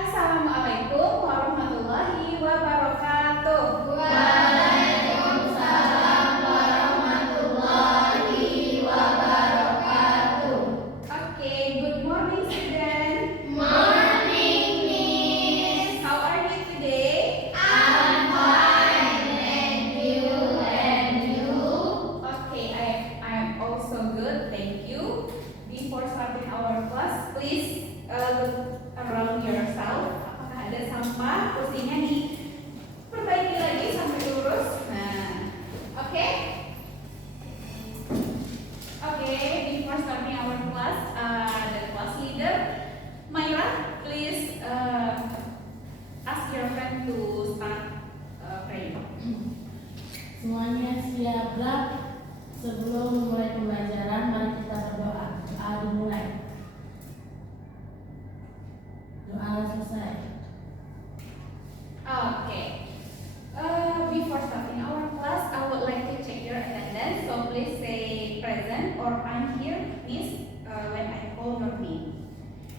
Assalamualaikum warahmatullahi wabarakatuh. Waalaikumsalam warahmatullahi wabarakatuh. Okay, good morning student. Morning, Miss. How are you today? I'm fine, thank you. And you? Okay, I am also good, thank you. Before starting our class, please look around yourself. Apakah ada sampah? Kursinya diperbaiki lagi sampai lurus. Nah, oke. Okay, before starting our class, the class leader, Myra, please ask your friend to start praying. Semuanya siap. Sebelum memulai pembelajaran, mari kita berdoa. Doa dimulai. Doa selesai. Okay. Before starting our class, I would like to check your attendance. So please say present or I'm here, Miss, when I call your name.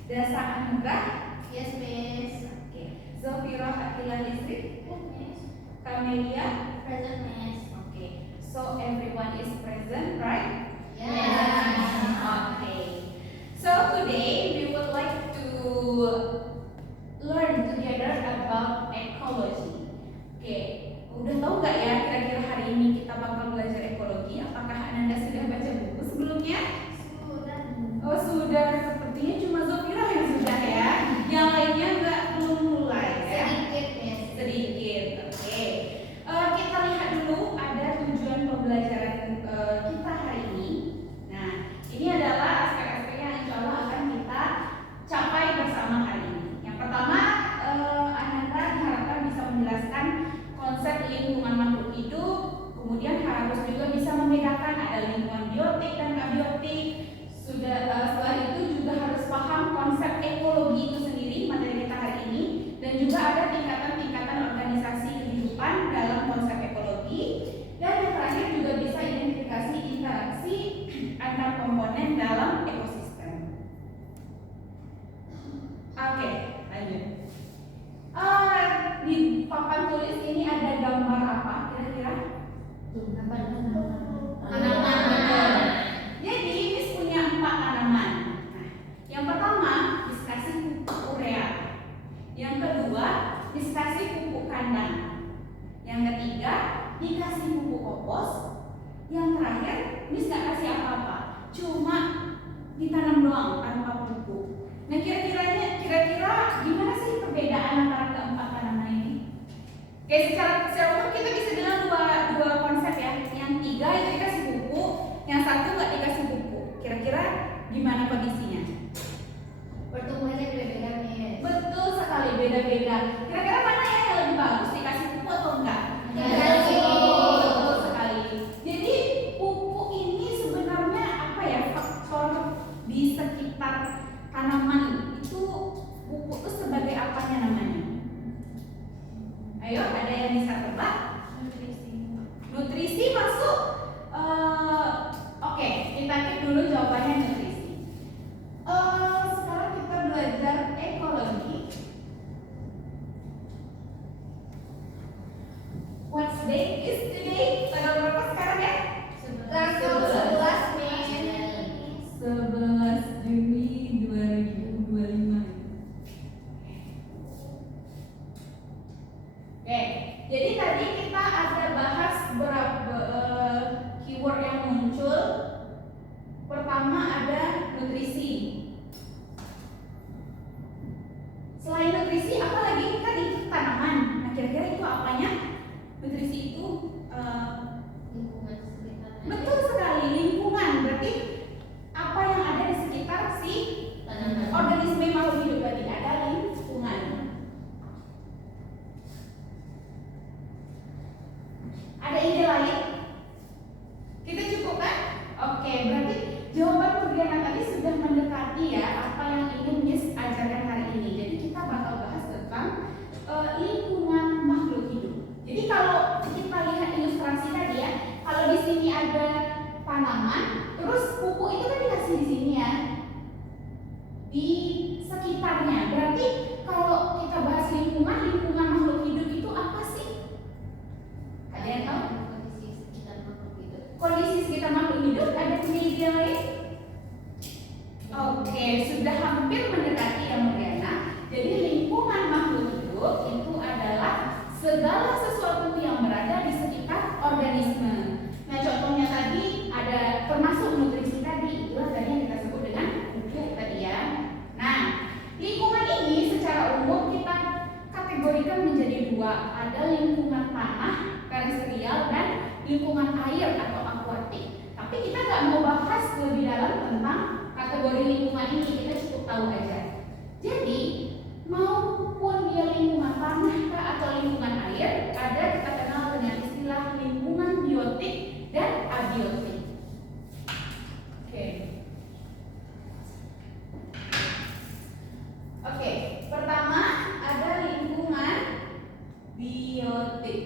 Dasa Anugrah. Yes, Miss. Okay. Zofira Atila Listrik. Yes, Miss. Camelia. Present, Miss. Okay. So everyone is present, right? Yes. Okay. So today we would like to learn together about ecology. Okay. Udah tahu nggak ya kira-kira hari ini kita bakal belajar ekologi? Apakah Ananda sudah baca buku sebelumnya? Sudah. Oh sudah. Sepertinya cuma Zofira yang sudah ya. Yang lainnya belum mulai ya. Sedikit, Miss. Sedikit. Oke. Kita lihat dulu ada tujuan pembelajaran kita hari ini. Nah, ini adalah aspek-aspek yang insya Allah akan kita capai bersama hari ini. Yang pertama, Ananda diharapkan bisa menjelaskan konsep lingkungan makhluk hidup. Kemudian harus juga bisa membedakan ada lingkungan biotik dan abiotik. Setelah itu juga harus paham konsep ekologi itu sendiri, materi kita hari ini. Dan juga ada tingkatan-tingkatan organisasi kehidupan dalam konsep ekologi. Dan yang terakhir juga bisa identifikasi interaksi antar komponen dalam ekosistem. Oke, lanjut. Di papan tulis ini ada gambar apa kira-kira? Tanaman. Jadi Miss punya 4 tanaman. Nah, yang pertama dikasih pupuk urea. Yang kedua dikasih pupuk kandang. Yang ketiga dikasih pupuk kompos. Yang terakhir Miss nggak kasih apa-apa, cuma ditanam doang tanpa pupuk. Nah kira-kira gimana sih perbedaan antara keempat tanaman ini? Oke, secara umum kita bisa bilang dua konsep ya. Yang 3 itu dikasih pupuk, yang 1 nggak dikasih pupuk. Kira-kira gimana kondisinya? Pertumbuhannya beda-beda, Miss. Betul sekali, beda-beda. Kira-kira mana yang lebih bagus, dikasih pupuk atau enggak? Dikasih. Betul sekali. Jadi pupuk ini sebenarnya apa ya, faktor di sekitar tanaman itu. Pupuk itu sebagai apanya namanya? Ayo, ada yang bisa tebak? Nutrisi masuk. Oke, kita cek dulu jawabannya nutrisi. Sekarang kita belajar ekologi. air atau akuatik. Tapi kita nggak mau bahas lebih dalam tentang kategori lingkungan ini, kita cukup tahu aja. Jadi maupun dia lingkungan tanah kah atau lingkungan air, ada kita kenal dengan istilah lingkungan biotik dan abiotik. Oke, pertama ada lingkungan biotik.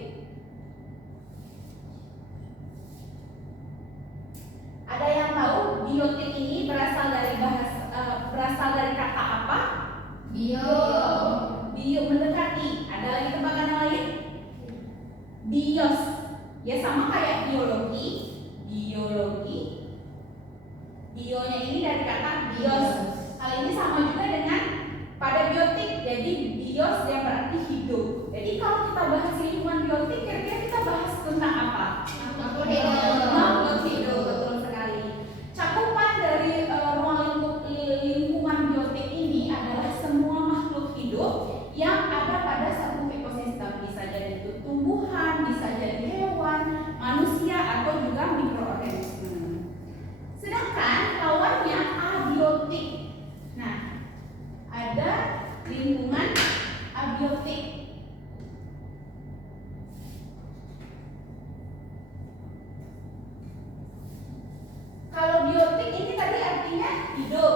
Ada yang tahu biotik ini berasal dari kata apa? Bio mendekati. Ada lagi tembakan lain? Bios. Ya sama kayak biologi. Bionya ini dari kata bios. Hal ini sama juga dengan pada biotik. Jadi bios yang berarti hidup. Jadi kalau kita bahas lingkungan biotik, kira-kira kita bahas tentang apa? Makhluk hidup, betul sekali. Cakupan dari ruang lingkungan biotik ini adalah semua makhluk hidup yang ada pada satu ekosistem. Bisa jadi itu tumbuhan, bisa jadi hewan, manusia, atau juga mikroorganisme. Sedangkan lawannya abiotik. Nah, ada lingkungan abiotik. Kalau biotik ini tadi artinya hidup.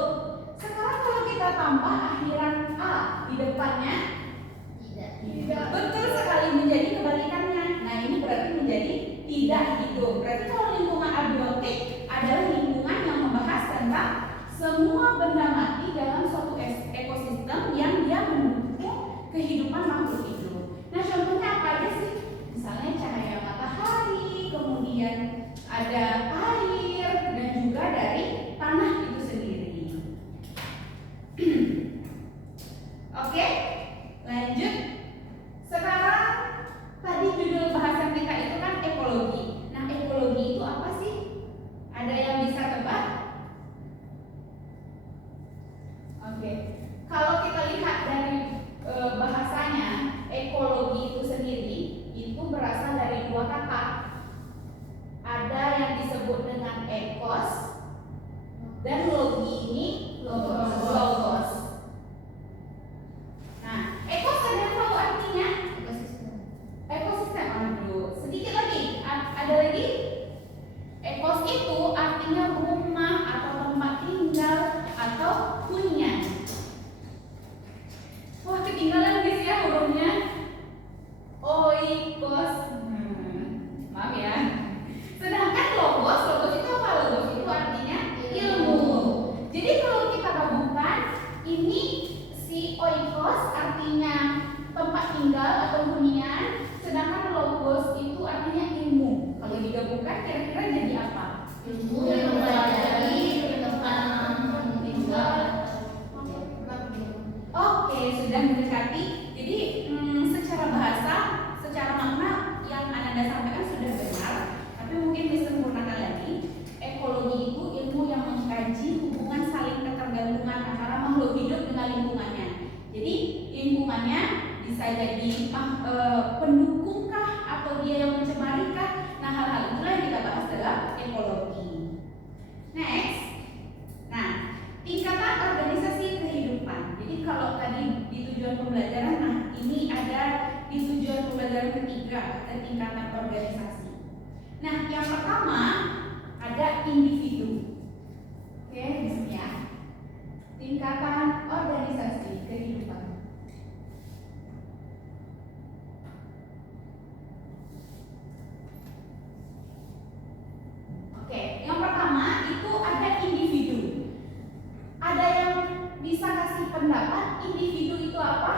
Sekarang kalau kita tambah akhiran A di depannya, Tidak. betul sekali menjadi kebalikannya. Nah, ini berarti menjadi tidak hidup. Berarti kalau lingkungan abiotik adalah lingkungan yang membahas tentang semua benda mati dalam suatu ekosistem yang dia mendukung kehidupan makhluk hidup. Nah, contohnya apa aja sih? Misalnya cahaya matahari, kemudian ada air, dan juga dari tanah itu sendiri. Oke, lanjut. Sekarang tadi judul bahasan kita itu kan ekologi. Nah, ekologi itu apa sih? Ada yang bisa tebak? Oke, kalau kita lihat dari bahasanya, ekologi itu sendiri itu berasal dari dua kata. Ada yang disebut dengan ekos dan logi ini logos. Nah, ekos ada yang tahu artinya? Ekosistem. Aduh, sedikit lagi. Ada lagi? Ekos itu artinya rumah atau tempat tinggal atau hunian. Wah, ketinggalan guys ya hurufnya. Oikos. Maaf ya. Sedangkan logos itu apa? Logos itu artinya ilmu. Jadi kalau kita gabungkan, ini si oikos artinya tempat tinggal atau hunian, sedangkan logos itu artinya ilmu. Kalau digabungkan kira-kira jadi apa? Ilmu yang mempelajari tempat tinggal. Oke, sudah mendekati. Jadi secara bahasa, secara makna yang Anda sampaikan sudah benar. Tapi mungkin disempurnakan lagi. Ekologi itu ilmu yang mengkaji hubungan saling ketergantungan antara makhluk hidup dengan lingkungannya. Jadi lingkungannya bisa jadi pendukungkah atau dia yang mencemarikah. Nah, hal-hal itulah yang kita bahas dalam ekologi. Next. Nah, tingkatan organisasi kehidupan. Jadi kalau tadi di tujuan pembelajaran, nah ini ada di tujuan pembelajaran ketiga, ada tingkatan organisasi. Nah, yang pertama ada individu. Oke, di sini ya. Tingkatan organisasi kehidupan. Oke, yang pertama itu ada individu. Ada yang bisa kasih pendapat individu itu apa?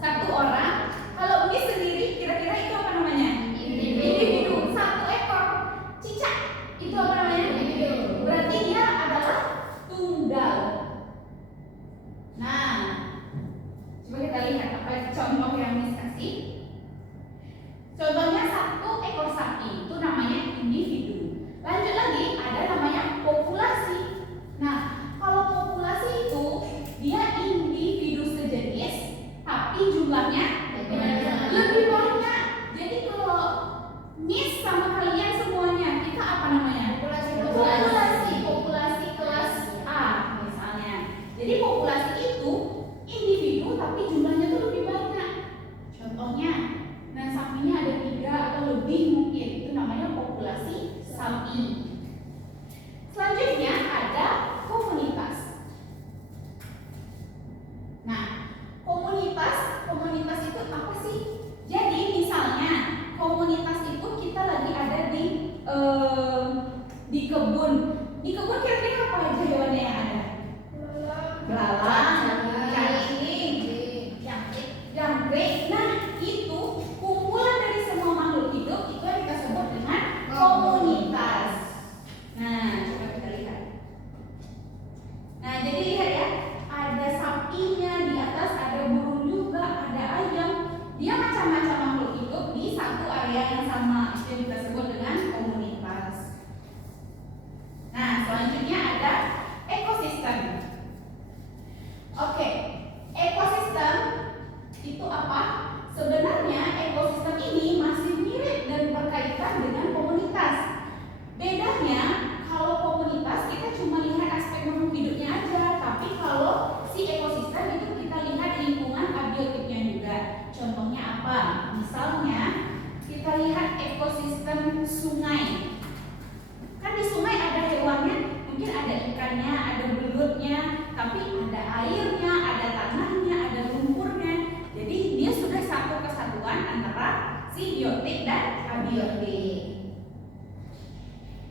Satu orang. Kalau ini sendiri kira-kira itu apa namanya? Individu. Satu ekor cicak kebun. Di kebun kira-kira apa aja hewannya yang ada? Belalang, cacing, jangkrik. Nah, itu kumpulan dari semua makhluk hidup itu yang kita sebut dengan komunitas. Nah, coba kita lihat. Nah, jadi lihat ya, ada sapinya di atas, ada burung juga, ada ayam. Dia macam-macam makhluk hidup di satu area yang sama. Itu yang kita sebut dengan komunitas. Nah, selanjutnya ada ekosistem. Oke, ekosistem itu apa? Sebenarnya ekosistem ini masih mirip dan berkaitan dengan komunitas. Bedanya, kalau komunitas kita cuma lihat aspek makhluk hidupnya aja, tapi kalau si ekosistem itu kita lihat lingkungan abiotiknya juga. Contohnya apa? Misalnya kita lihat ekosistem sungai. Kan di sungai ada hewannya, mungkin ada ikannya, ada belutnya, tapi ada airnya, ada tanahnya, ada lumpurnya. Jadi dia sudah satu kesatuan antara simbiotik dan abiotik.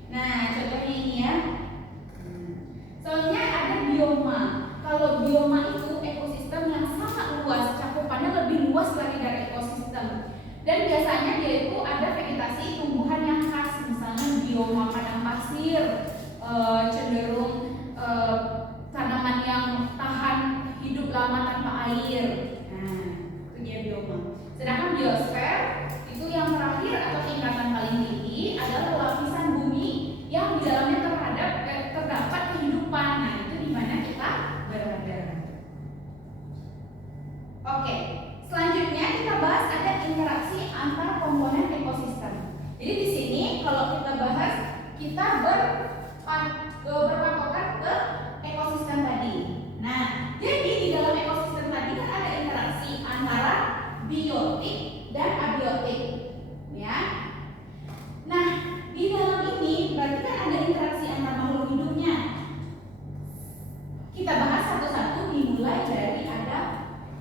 Nah, contohnya ini ya. Soalnya ada bioma. Kalau bioma itu ekosistem yang sangat luas, cakupannya lebih luas lagi dari ekosistem. Dan biasanya dia itu ada vegetasi tumbuhan yang khas, misalnya bioma padang pasir, cenderung tanaman yang tahan hidup lama tanpa air. Nah, itu dia bioma. Sedangkan biosfer itu yang terakhir atau tingkatan paling tinggi adalah lapisan bumi yang di dalamnya terdapat kehidupan. Nah, itu di mana kita berada. Oke, selanjutnya kita bahas ada interaksi antar komponen ekosistem. Jadi di sini kalau kita bahas, kita berpatokan ke ekosistem tadi. Nah, jadi di dalam ekosistem tadi kan ada interaksi antara biotik dan abiotik, ya. Nah, di dalam ini berarti kan ada interaksi antar makhluk hidupnya. Kita bahas satu-satu, dimulai dari ada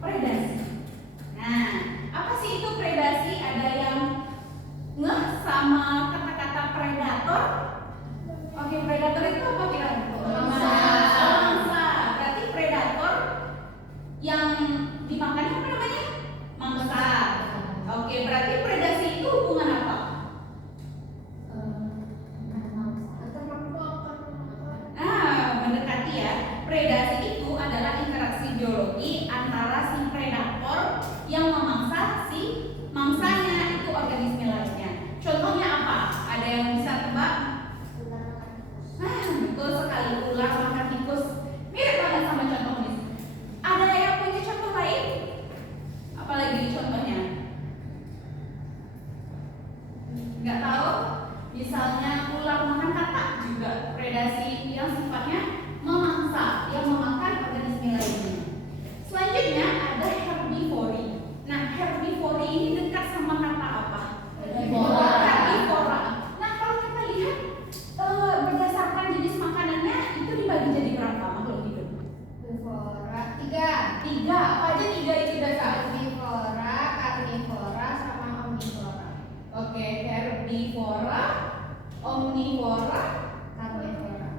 predasi. Nah, apa sih itu predasi? Ada yang ngeh sama kata-kata predator? Oke, predator itu apa kira-kira? Mangsa. Berarti predator yang dimakan apa namanya? Mangsa. Oke, berarti predasi itu hubungan apa? Mendekati ya. Predasi itu adalah interaksi biologi antara si predator yang memangsa si mangsanya, itu organisme lainnya. Contohnya apa? Ada yang bisa tebak? Betul sekali, ular makan tikus. Mirip banget sama contoh ini. Ada yang punya contoh lain? Apalagi contohnya? Nggak tahu? Misalnya ular makan katak juga predasi yang sifatnya memangsa, yang memakan organisme lainnya. Selanjutnya ada herbivori. Nah, herbivori ini dekat sama kata apa? Herbivora. Nah, kalau kita lihat berdasarkan jenis makanannya itu dibagi jadi berapa makhluk hidup? Tiga. Apa aja tiga itu dasar? Herbivora, karnivora, sama omnivora. Oke, herbivora, omnivora, Karnivora.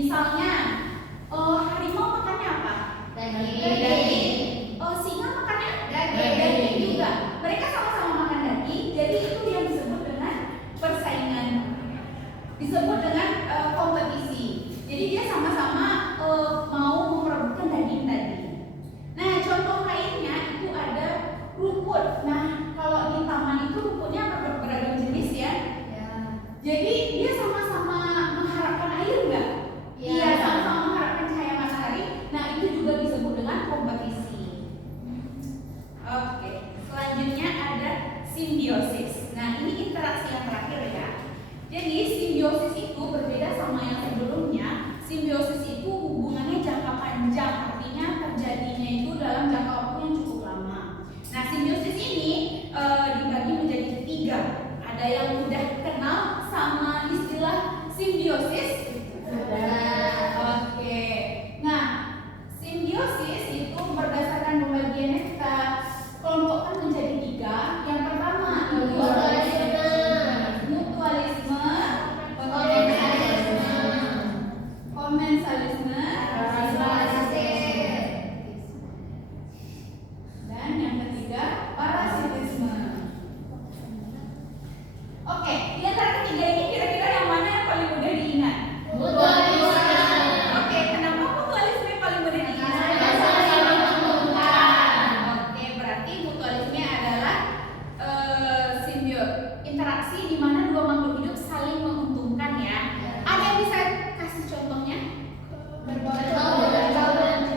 Misalnya, harimau makannya apa? Daging. Singa makannya daging juga. Mereka sama-sama makan daging, jadi itu yang disebut dengan persaingan, disebut dengan kompetisi. Jadi dia sama-sama mau memperebutkan daging tadi. Nah, contoh lainnya itu ada rumput. Nah, kalau di taman itu rumputnya beragam jenis ya. Jadi dia sama-sama mengharapkan air enggak? Iya, sama-sama mengharapkan cahaya matahari. Nah, itu juga disebut dengan kompetisi. Oke, selanjutnya ada simbiosis. Nah, ini interaksi yang terakhir ya. Jadi simbiosis itu berbeda sama yang sebelumnya. Simbiosis itu hubungannya jangka panjang, artinya terjadinya itu dalam jangka waktu yang cukup lama. Nah, simbiosis ini dibagi menjadi 3. Ada yang udah kenal sama istilah simbiosis? Oke. Nah, simbiosis itu berdasarkan pembagiannya kita kelompokkan menjadi 3. Yang pertama mutualisme, komensalisme, dan yang ketiga parasitisme. Oke, di antara ketiga ini kira-kira yang mana yang paling mudah diingat? Mutualisme. Oke, kenapa mutualisme paling mudah diingat? Oke, berarti mutualisme adalah interaksi di mana dua makhluk hidup saling menguntungkan ya. Ada yang bisa kasih contohnya?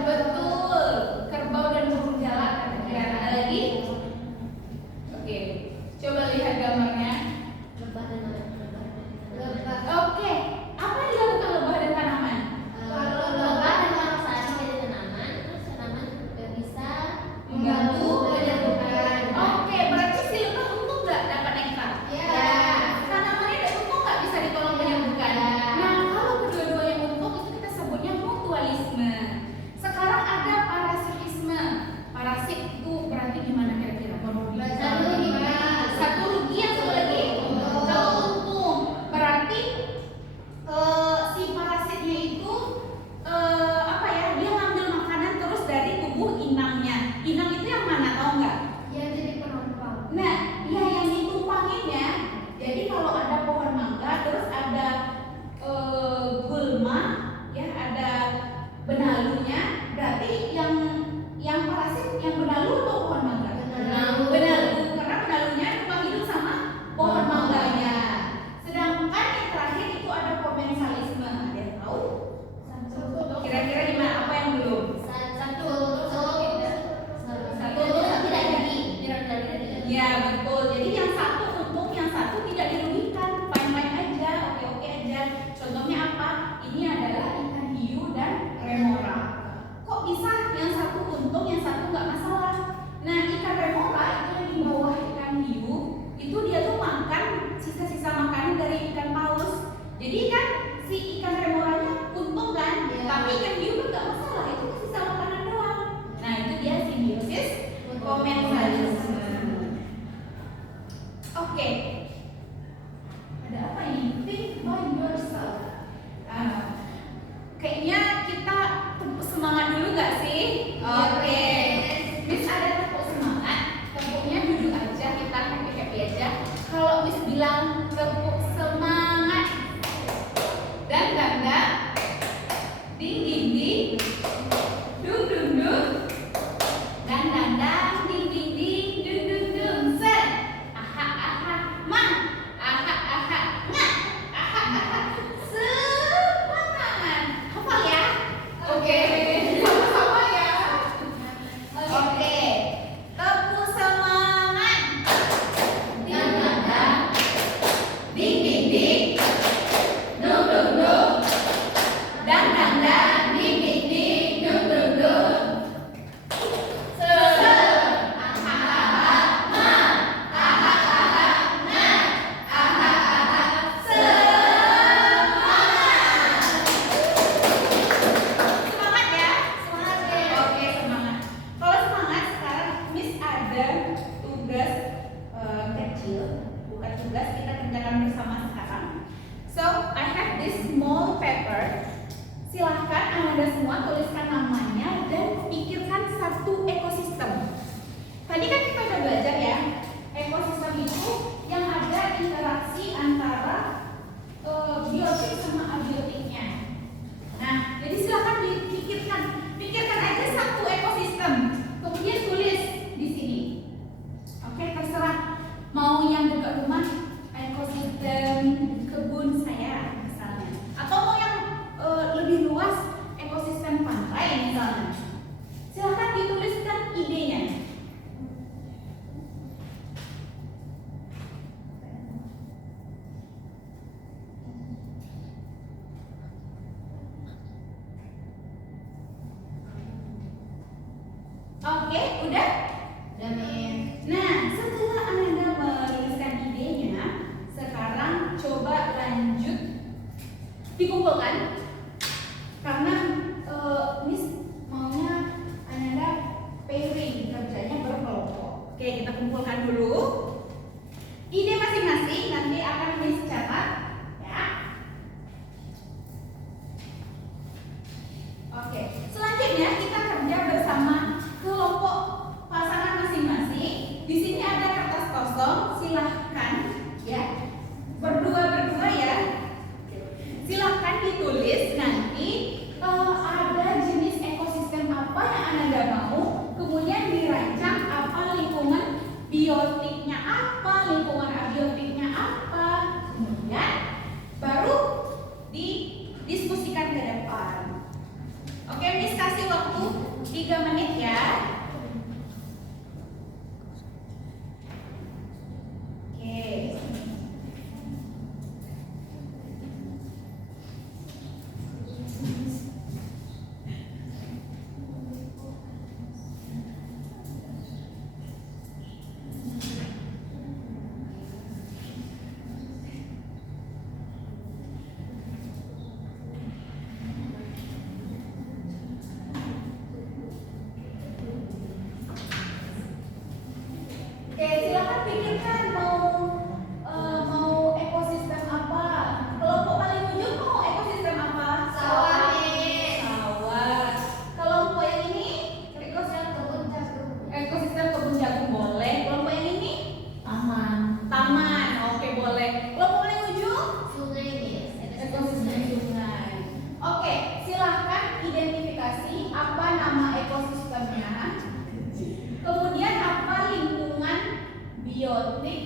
Betul, kerbau dan burung jalak. Ada lagi? Oke, coba lihat gambarnya. Oke, apa yang dilakukan lebah dan tanaman? Membantu penyerbukan. Oke, berarti si lebah untung nggak dapat nektar? Tanamannya ada untung nggak bisa ditolong penyerbukan? Nah, kalau kedua-duanya untung itu kita sebutnya mutualisme. Sekarang ada parasitisme. Parasit itu berarti gimana kira-kira? Satu rugi, yang satu lagi satu untung. Berarti si parasitnya itu apa ya? Dia ngambil makanan terus dari tubuh inangnya. Inang itu yang mana, tahu nggak? Nah, ya yang ditumpanginnya. Jadi kalau ada pohon mangga, terus ada gulma, ya ada benalunya. Berarti yang parasit yang benalu atau pohon mangga? Benalu, karena benalunya numpang hidup sama pohon mangganya. Sedangkan yang terakhir itu ada komensalisme. Ada yang tahu? Kira-kira gimana? Apa yang belum? Satu tidak jadi. Ya betul. Jadi yang satu untung, yang satu tidak dirugikan, fine-fine aja, oke-oke aja. Contohnya apa? Ini adalah ikan hiu dan remora. Kok bisa yang satu untung, yang satu nggak masalah? Nah, ikan remora itu yang di bawah ikan hiu, itu dia tuh makan sisa-sisa makanan dari ikan paus. Jadi kan si ikan remoranya untung kan? Tapi ikan hiu kan nggak masalah, itu kan sisa makanan doang. Nah, itu dia simbiosis komensalisme. Oke. Ada apa ini? Think by yourself. Kayaknya kita tepuk semangat dulu nggak sih? Oke. Miss ada tepuk semangat. Tepuknya duduk aja, kita happy aja. Kalau Miss bilang tepuk semangat dan tanda ding ding ding, dung dung dung, dan tanda ding ding ding, dung dung dung, set. Aha aha man, aha aha nga, aha aha semangat. Hafal ya? Oke, sama-sama ya. Silahkan Anda semua tuliskan namanya dan pikirkan satu ekosistem. Tadi kan kita udah belajar ya, ekosistem itu yang ada interaksi antara biotik sama abiotiknya. Nah, jadi silahkan pikirkan aja satu ekosistem, kemudian tulis di sini. Oke, terserah mau yang dekat rumah, ekosistem kebun saya misalnya, atau mau yang lebih luas, ekosistem pantai misalnya. Silahkan dituliskan idenya. Oke, udah? Udah, Miss. Nah, setelah Anda menuliskan idenya, sekarang coba lanjut dikumpulkan. Karena Miss maunya Anda pairing, kerjanya berkelompok. Oke, kita kumpulkan dulu ide masing-masing, nanti akan Miss catat ya. Oke, selanjutnya kita kerja bersama kelompok pasangan masing-masing. Di sini ada kertas kosong, silahkan ya, berdua ya. Silahkan ditulis nanti ada jenis ekosistem apa yang Anda mau, kemudian dirancang apa lingkungan biotiknya apa, lingkungan abiotiknya apa, kemudian baru didiskusikan ke depan. Oke, Miss kasih waktu 3 menit ya. Oke. Oke, silakan pikirkan mau ekosistem apa. Kelompok paling ujung mau ekosistem apa? Sawah, Miss. Sawah. Kelompok yang ini ekosistem kebun jagung boleh. Kelompok yang ini Taman. taman. Oke, boleh. Kelompok paling ujung Sungai, Miss. ekosistem sungai. Oke, silahkan identifikasi apa nama ekosistemnya. Kemudian apa lingkungan biotik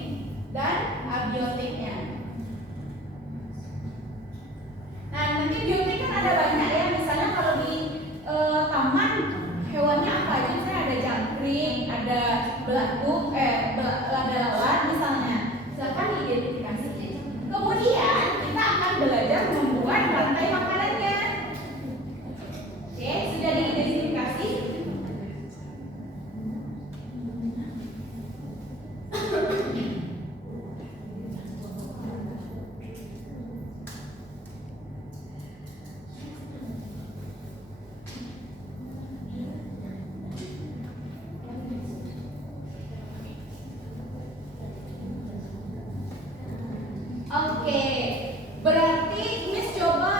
dan abiotiknya. Nah, nanti biotik kan ada banyak ya. Misalnya kalau di taman hewannya apa aja? Misalnya ada jangkrik, ada belatuk, lalat misalnya. Silakan identifikasi. Kemudian kita akan belajar membuat rantai makanannya. Oke, sudah diidentifikasi. Oke, berarti Miss coba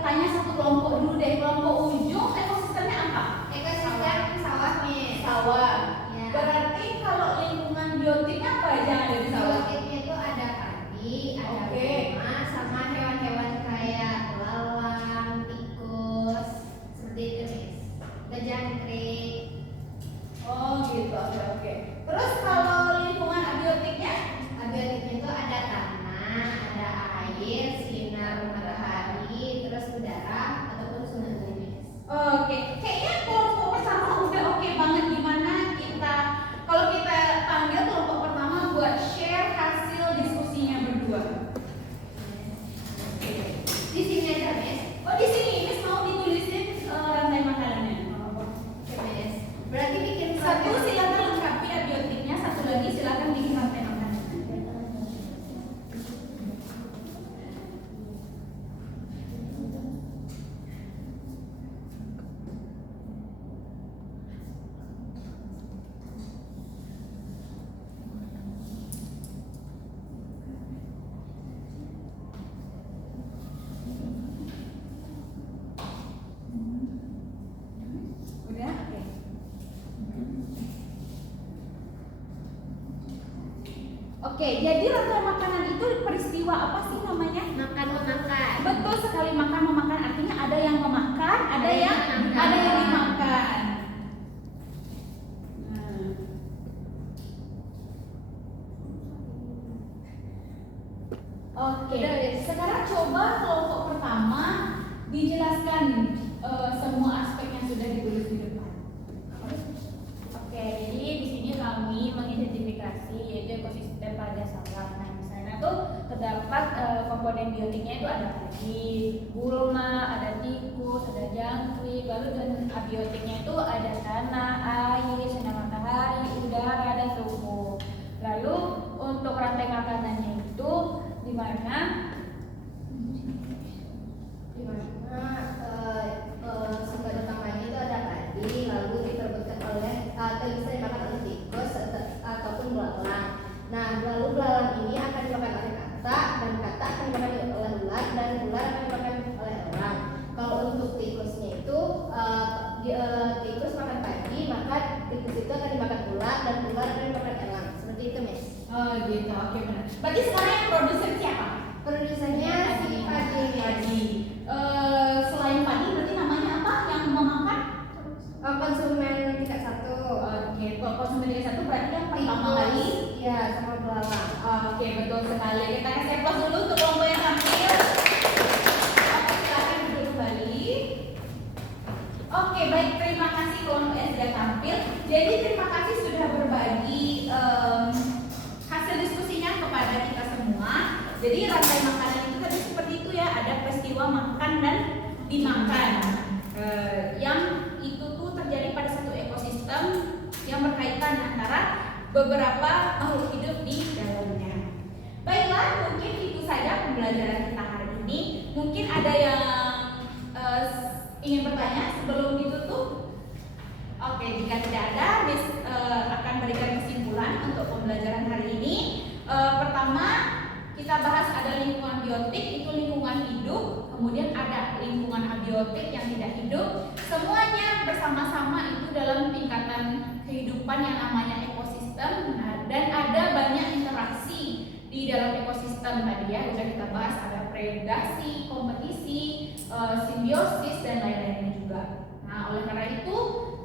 tanya satu kelompok dulu deh. Kelompok ujung ekosistemnya apa? Ekosistem sawah, Miss. Sawah. Ya. Berarti kalau lingkungan biotiknya apa aja yang ada di sawah? Biotiknya itu ada padi, ada Oke. bunga, sama hewan-hewan kayak belalang, tikus, seperti itu, Miss. Ada jangkrik. Oh gitu, oke. Terus kalau lingkungan abiotiknya? Abiotiknya itu ada tanah, ada air, sinar matahari, terus udara ataupun tsunami, Miss. Oke, kayaknya kelompok pertama udah oke banget. Gimana kalau kita panggil kelompok pertama buat share hasil diskusinya berdua. Di sini aja, Miss. Oh di sini Miss mau ditulisin rantai makanannya. Oke, Miss. Berarti bikin Satu silakan lengkapi abiotiknya, satu lagi silakan bikin rantai makanannya. Oke, jadi rantai makanan itu peristiwa apa sih namanya? Makan memakan. Betul sekali, makan memakan, artinya ada yang memakan, ada yang dimakan. Nah. Oke, sekarang coba kelompok pertama dijelaskan semua aspek yang sudah ditulis di depan. Oke, jadi di sini kami mengidentifikasi yaitu ekosistem pada saraf. Nah, di sana tuh terdapat komponen biotiknya itu ada padi, gulma, ada tikus, ada jangkrik, lalu dan abiotiknya itu ada tanah, air, sinar matahari, udara, dan suhu. Lalu untuk rantai makanannya itu di mana? Sumber utamanya itu ada padi, lalu diperebutkan oleh atau bisa dimakan oleh tikus ataupun belalang. Nah, lalu belalang ini akan dimakan oleh kata, dan kata akan dimakan oleh ular, dan ular akan dimakan oleh orang. Kalau untuk tikusnya itu tikus makan padi, maka tikus itu akan dimakan ular, dan ular akan dimakan elang. Seperti itu, Miss. Oh gitu, oke benar. Berarti sekarang yang produsen siapa? Produsennya si padi. Padi. Selain padi berarti namanya apa yang memakan? Konsumen tingkat 1. Oke, konsumen tingkat 1 berarti yang pertama kali. Iya, sama belalang. Oke, betul sekali. Kita kasih aplaus dulu untuk kelompok yang tampil. Oke, silakan duduk kembali. Oke, baik, terima kasih kelompok yang sudah tampil. Jadi terima kasih sudah berbagi hasil diskusinya kepada kita semua. Jadi rantai makanan itu tadi seperti itu ya, ada peristiwa makan dan dimakan. Yang itu tuh terjadi pada satu ekosistem yang berkaitan antara beberapa makhluk hidup di dalamnya. Baiklah, mungkin itu saja pembelajaran kita hari ini. Mungkin ada yang ingin bertanya sebelum ditutup? Oke, jika tidak ada, Miss akan berikan kesimpulan untuk pembelajaran hari ini. Pertama, kita bahas ada lingkungan biotik, itu lingkungan hidup. Kemudian ada lingkungan abiotik yang tidak hidup. Semuanya bersama-sama itu dalam tingkatan kehidupan yang namanya ekosistem. Nah, dan ada banyak interaksi di dalam ekosistem tadi ya, sudah kita bahas, ada predasi, kompetisi, simbiosis, dan lain-lainnya juga. Nah, oleh karena itu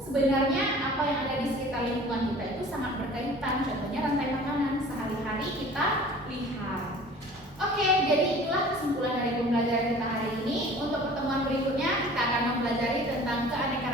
sebenarnya apa yang ada di sekitar lingkungan kita itu sangat berkaitan. Contohnya rantai makanan sehari-hari kita lihat. Oke, jadi itulah kesimpulan dari pembelajaran kita hari ini. Untuk pertemuan berikutnya kita akan mempelajari tentang keanekaragaman